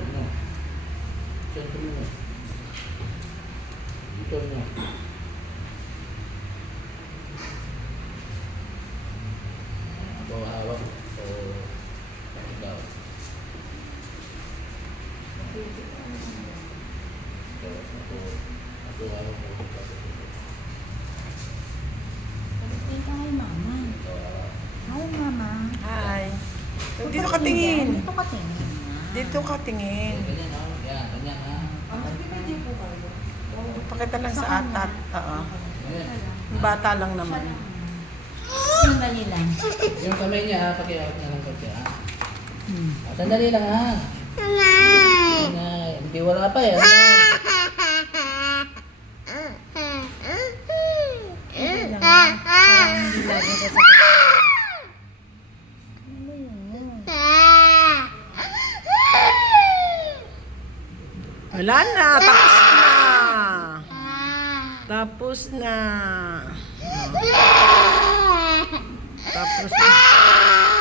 no. Sentro mo. Dito mo. Hawak. O, daw. Ako hawak mo. Hi, Mama. Hi, Mama. Hi. Dito ka tingin. Dito ka tingin. Dito ka tingin. Ganyan ha. Yan, ganyan ha. Pakita lang sa atat. Oo. Ganyan. Bata lang naman. Sandali lang. Yung kamay niya ha, pakihawak niya lang konti ha. Sandali lang ha. Hindi wala pa eh. Hindi lang. Parang hindi lagi kasakit. Ano yun? Wala na. Tapos na. Tapos na. Tapos na.